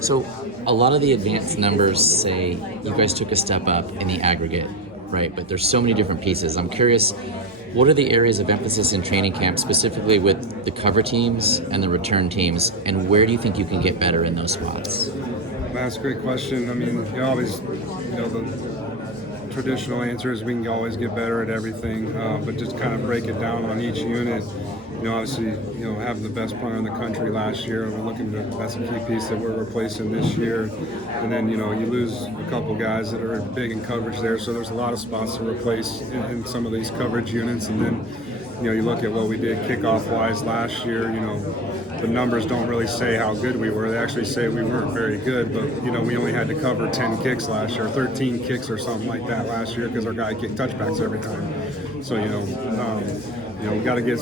So a lot of the advanced numbers say you guys took a step up in the aggregate, right? But there's so many different pieces. I'm curious, what are the areas of emphasis in training camp, specifically with the cover teams and the return teams, and where do you think you can get better in those spots? That's a great question. I mean, you always, the traditional answer is we can always get better at everything, but just kind of break it down on each unit. Obviously, having the best punter in the country last year, we're looking to, that's a key piece that we're replacing this year. And then, you lose a couple guys that are big in coverage there, so there's a lot of spots to replace in some of these coverage units. And then, you look at what we did kickoff-wise last year, the numbers don't really say how good we were. They actually say we weren't very good, but, we only had to cover 10 kicks last year, 13 kicks or something like that last year because our guy kicked touchbacks every time. So, we got to get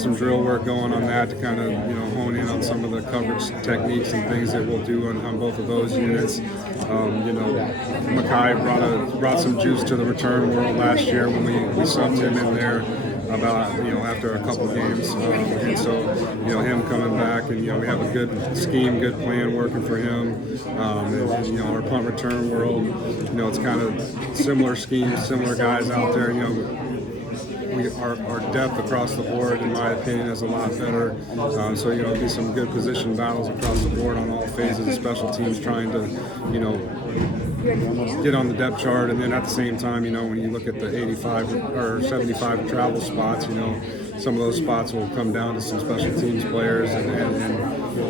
some drill work going on that to kind of hone in on some of the coverage techniques and things that we'll do on both of those units. Makai brought some juice to the return world last year when we subbed him in there about after a couple games, and so him coming back, and we have a good scheme, good plan working for him, and our punt return world, it's kind of similar schemes, similar guys out there. Our depth across the board, in my opinion, is a lot better. So it'll be some good position battles across the board on all phases of special teams, trying to get on the depth chart, and then at the same time, when you look at the 85 or 75 travel spots, some of those spots will come down to some special teams players, and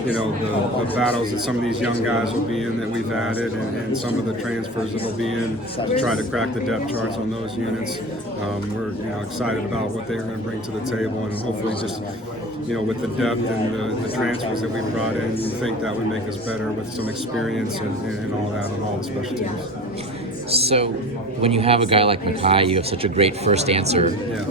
the battles that some of these young guys will be in that we've added, and some of the transfers that will be in to try to crack the depth charts on those units. We're excited about what they're going to bring to the table, and hopefully just with the depth and the transfers that we brought in, you think that would make us better with some experience and all that on all the special teams. So when you have a guy like Makai, you have such a great first answer. Yeah.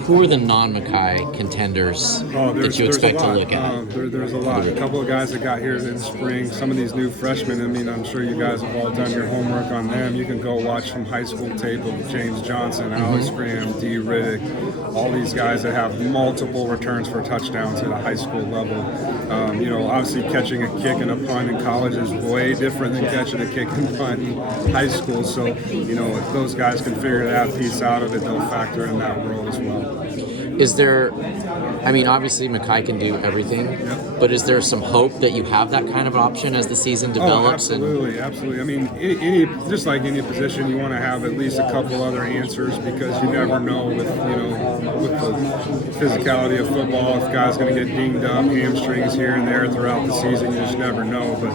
Who are the non-Makai contenders that you expect to look at? There's a lot. A couple of guys that got here in the spring. Some of these new freshmen, I'm sure you guys have all done your homework on them. You can go watch some high school tape of James Johnson, Alex Graham, D. Riddick, all these guys that have multiple returns for touchdowns at a high school level. Obviously catching a kick and a punt in college is way different than catching a kick and punt in high school. So, if those guys can figure that piece out of it, they'll factor in that world as well. Is there, obviously Makai can do everything, but is there some hope that you have that kind of option as the season develops? Absolutely. Any just like any position, you want to have at least a couple other answers, because you never know with the physicality of football, if guys going to get dinged up, hamstrings here and there throughout the season, you just never know. But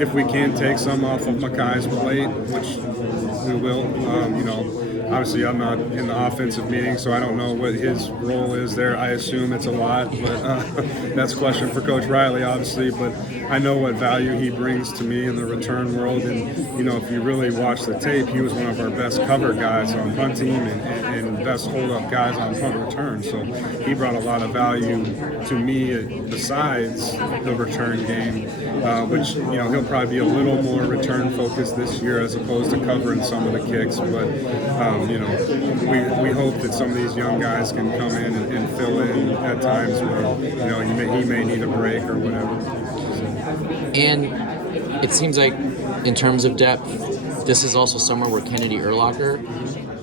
if we can take some off of Makai's plate, which we will, obviously I'm not in the offensive meeting, so I don't know what his role is there. I assume it's a lot, but that's a question for Coach Riley, obviously. But I know what value he brings to me in the return world, and if you really watch the tape, he was one of our best cover guys on punt team and best hold-up guys on punt return. So he brought a lot of value to me besides the return game, which he'll probably be a little more return focused this year as opposed to covering some of the kicks. But we hope that some of these young guys can come in and fill in at times where he may need a break or whatever. And it seems like in terms of depth, this is also somewhere where Kennedy Erlocker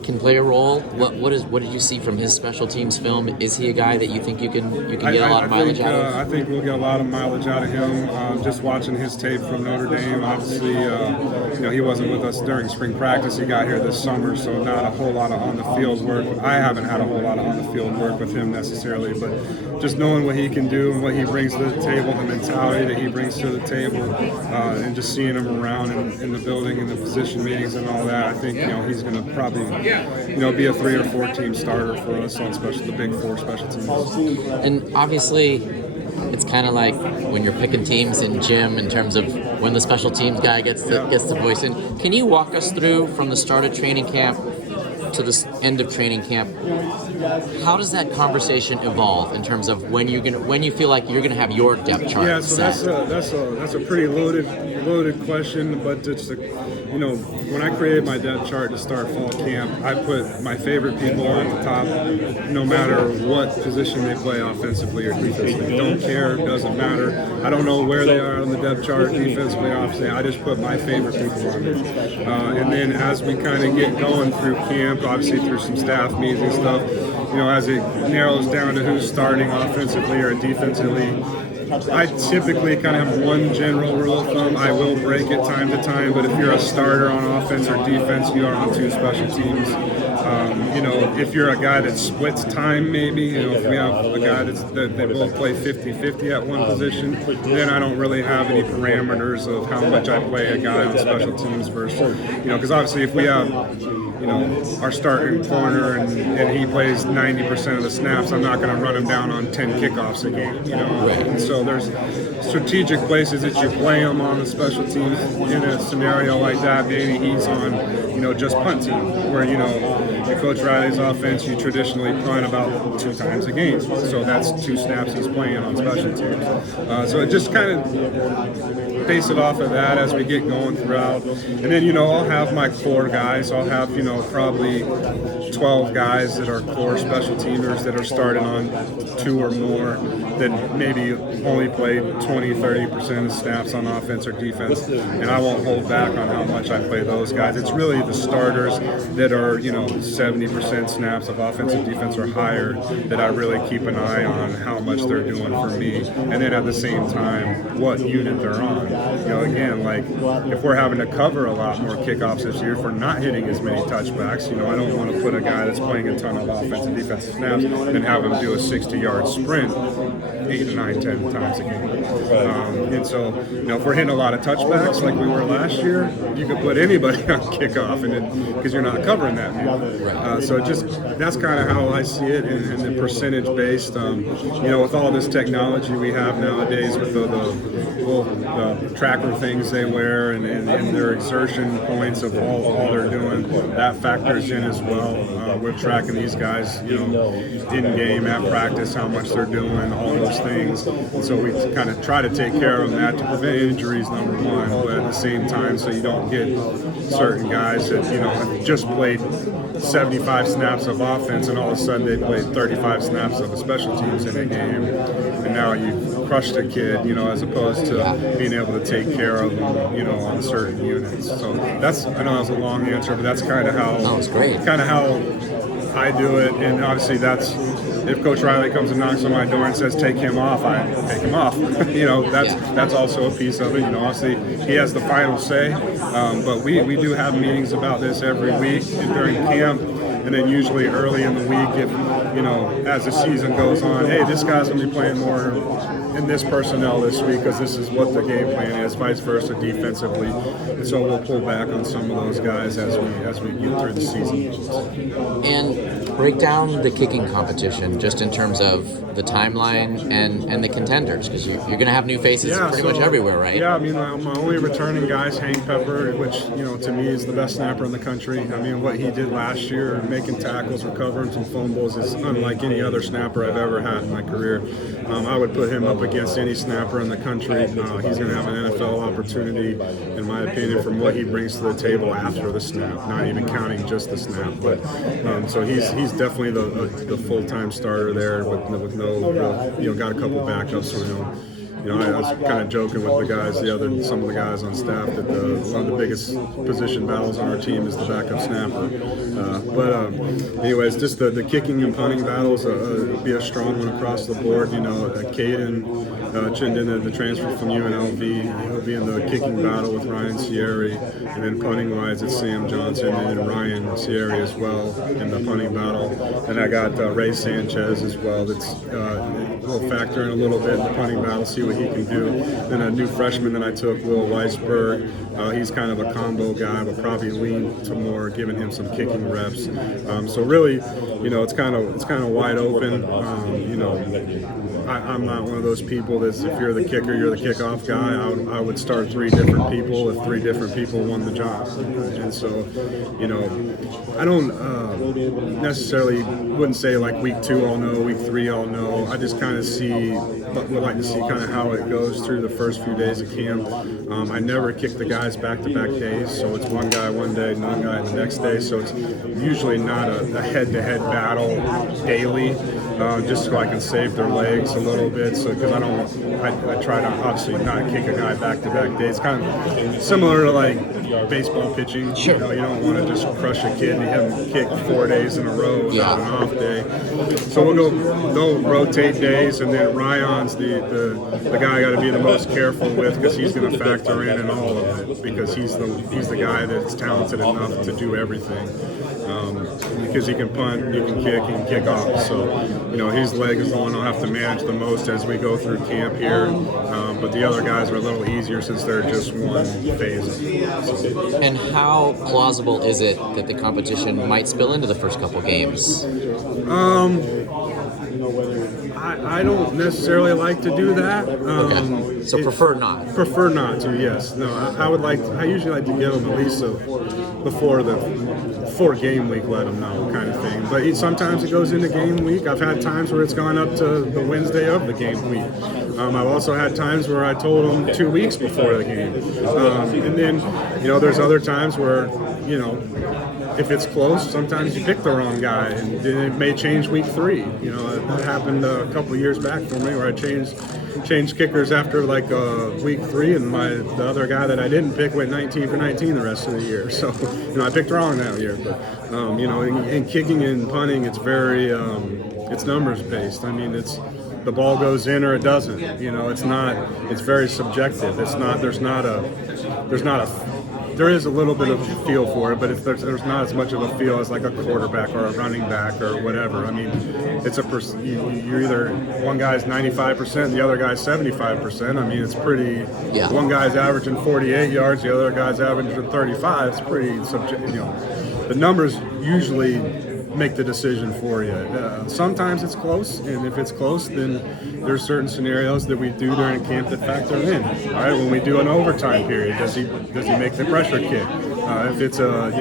can play a role. What did you see from his special teams film? Is he a guy that you think you can get a lot of mileage out of? I think we'll get a lot of mileage out of him. Just watching his tape from Notre Dame, obviously, he wasn't with us during spring practice. He got here this summer, so not a whole lot of on the field work. I haven't had a whole lot of on the field work with him necessarily, but just knowing what he can do and what he brings to the table, the mentality that he brings to the table, and just seeing him around in the building and the position meetings and all that, I think he's going to probably be a 3 or 4 team starter for us on the big 4 special teams. And obviously, it's kind of like when you're picking teams in gym in terms of when the special teams guy gets the voice in. Can you walk us through from the start of training camp to this end of training camp, how does that conversation evolve in terms of when you feel like you're gonna have your depth chart? Yeah, so set? that's a pretty loaded question, but it's when I created my depth chart to start fall camp, I put my favorite people on the top, no matter what position they play, offensively or defensively. Don't care, doesn't matter. I don't know where they are on the depth chart, defensively, offensively. I just put my favorite people on there. And then as we kind of get going through camp, obviously through some staff meetings and stuff, as it narrows down to who's starting offensively or defensively, I typically kind of have one general rule of thumb. I will break it time to time, but if you're a starter on offense or defense, you are on two special teams. If you're a guy that splits time, maybe, if we have a guy that they both play 50-50 at one position, then I don't really have any parameters of how much I play a guy on special teams versus, because obviously if we have, our starting corner and he plays 90% of the snaps, I'm not going to run him down on 10 kickoffs a game, And so there's strategic places that you play him on the special teams in a scenario like that. Maybe he's on, just punt team where, in Coach Riley's offense, you traditionally punt about 2 times a game. So that's 2 snaps he's playing on special teams. So it just kind of base it off of that as we get going throughout. And then, I'll have my core guys. I'll have, probably 12 guys that are core special teamers that are starting on 2 or more that maybe only played 20-30% of snaps on offense or defense. And I won't hold back on how much I play those guys. It's really the starters that are, 70% snaps of offense and defense or higher that I really keep an eye on how much they're doing for me. And then at the same time, what unit they're on. Again, like if we're having to cover a lot more kickoffs this year, if we're not hitting as many touchbacks, I don't want to put a guy that's playing a ton of offense and defensive snaps and have him do a 60-yard sprint 8, 9, 10 times a game. And so, if we're hitting a lot of touchbacks like we were last year, you could put anybody on kickoff because you're not covering that many. So that's kind of how I see it, and the percentage based. With all this technology we have nowadays with the little tracker things they wear and their exertion points of all they're doing, that factors in as well. We're tracking these guys, in game at practice, how much they're doing, all those things. And so we kind of try to take care of that to prevent injuries, number one, but at the same time, so you don't get certain guys that have just played 75 snaps of offense and all of a sudden they played 35 snaps of a special teams in a game, and now you've crushed a kid, as opposed to being able to take care of them, on certain units. So I know that was a long answer, but that's kind of how I do it. And obviously that's, if Coach Riley comes and knocks on my door and says take him off, I take him off. That's also a piece of it. Obviously he has the final say, but we do have meetings about this every week during camp, and then usually early in the week if as the season goes on, hey, this guy's gonna be playing more in this personnel this week because this is what the game plan is, vice versa defensively, and so we'll pull back on some of those guys as we get through the season. And break down the kicking competition just in terms of the timeline and the contenders, because you're going to have new faces pretty much everywhere, right? Yeah, my only returning guy is Hank Pepper, which to me is the best snapper in the country. What he did last year, making tackles, recovering some fumbles, is unlike any other snapper I've ever had in my career. I would put him up against any snapper in the country. He's going to have an NFL opportunity, in my opinion, from what he brings to the table after the snap, not even counting just the snap. But so he's definitely the full-time starter there with no real, got a couple backups for him. I was kind of joking with the guys, some of the guys on staff, that one of the biggest position battles on our team is the backup snapper. Anyways, just the kicking and punting battles will be a strong one across the board. Caden Chinden, the transfer from UNLV, he'll be in the kicking battle with Ryan Sierri, and then punting-wise, it's Sam Johnson and Ryan Sierri as well in the punting battle. And I got Ray Sanchez as well. We'll factor in a little bit in the punting battle, see what he can do. Then a new freshman that I took, Will Weisberg. He's kind of a combo guy, but probably lean to more giving him some kicking reps. So really, it's kind of wide open. I'm not one of those people that's, if you're the kicker, you're the kickoff guy. I would start 3 different people if 3 different people won the job. And so, you know, I don't necessarily wouldn't say like week 2 I'll know, week 3 I'll know. I just kind of would like to see kind of how it goes through the first few days of camp. I never kick the guys back-to-back days, so it's one guy one day, one guy the next day. So it's usually not a head-to-head battle daily, just so I can save their legs a little bit. So because I try to obviously not kick a guy back-to-back days. Kind of similar to like baseball pitching. Sure. You know, you don't want to just crush a kid and have him kick 4 days in a row without an off day. So they'll rotate days, and then Ryan's the guy I got to be the most careful with because he's going to factor in all of it because he's the guy that's talented enough to do everything. Because he can punt, he can kick off. So, you know, his leg is the one I'll have to manage the most as we go through camp here. But the other guys are a little easier since they're just one phase. And how plausible is it that the competition might spill into the first couple games? I don't necessarily like to do that. Okay. So prefer not. Prefer not to. Yes. No. I usually like to give them at least before game week, let them know, kind of thing. But sometimes it goes into game week. I've had times where it's gone up to the Wednesday of the game week. I've also had times where I told them 2 weeks before the game. And then, you know, there's other times where, you know, if it's close, sometimes you pick the wrong guy, and then it may change week 3. You know, that happened a couple of years back for me, where I changed kickers after like week 3, and the other guy that I didn't pick went 19 for 19 the rest of the year. So, you know, I picked wrong that year. But you know, in kicking and punting, it's very it's numbers based. I mean, it's the ball goes in or it doesn't. You know, it's very subjective. There is a little bit of a feel for it, but there's not as much of a feel as like a quarterback or a running back or whatever. I mean, it's you're either one guy's 95%, the other guy's 75%. I mean, it's pretty. Yeah. One guy's averaging 48 yards, the other guy's averaging 35. It's pretty subjective. You know, the numbers usually make the decision for you. Sometimes it's close, and if it's close, then there's certain scenarios that we do during camp that factor in. All right, when we do an overtime period, does he make the pressure kick? If it's a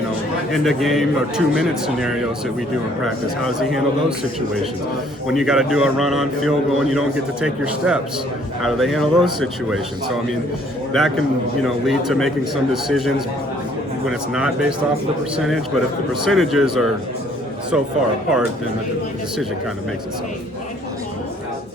end of game or 2-minute scenarios that we do in practice, how does he handle those situations? When you got to do a run on field goal and you don't get to take your steps, how do they handle those situations? So I mean, that can lead to making some decisions when it's not based off of the percentage. But if the percentages are so far apart, then the decision kind of makes itself.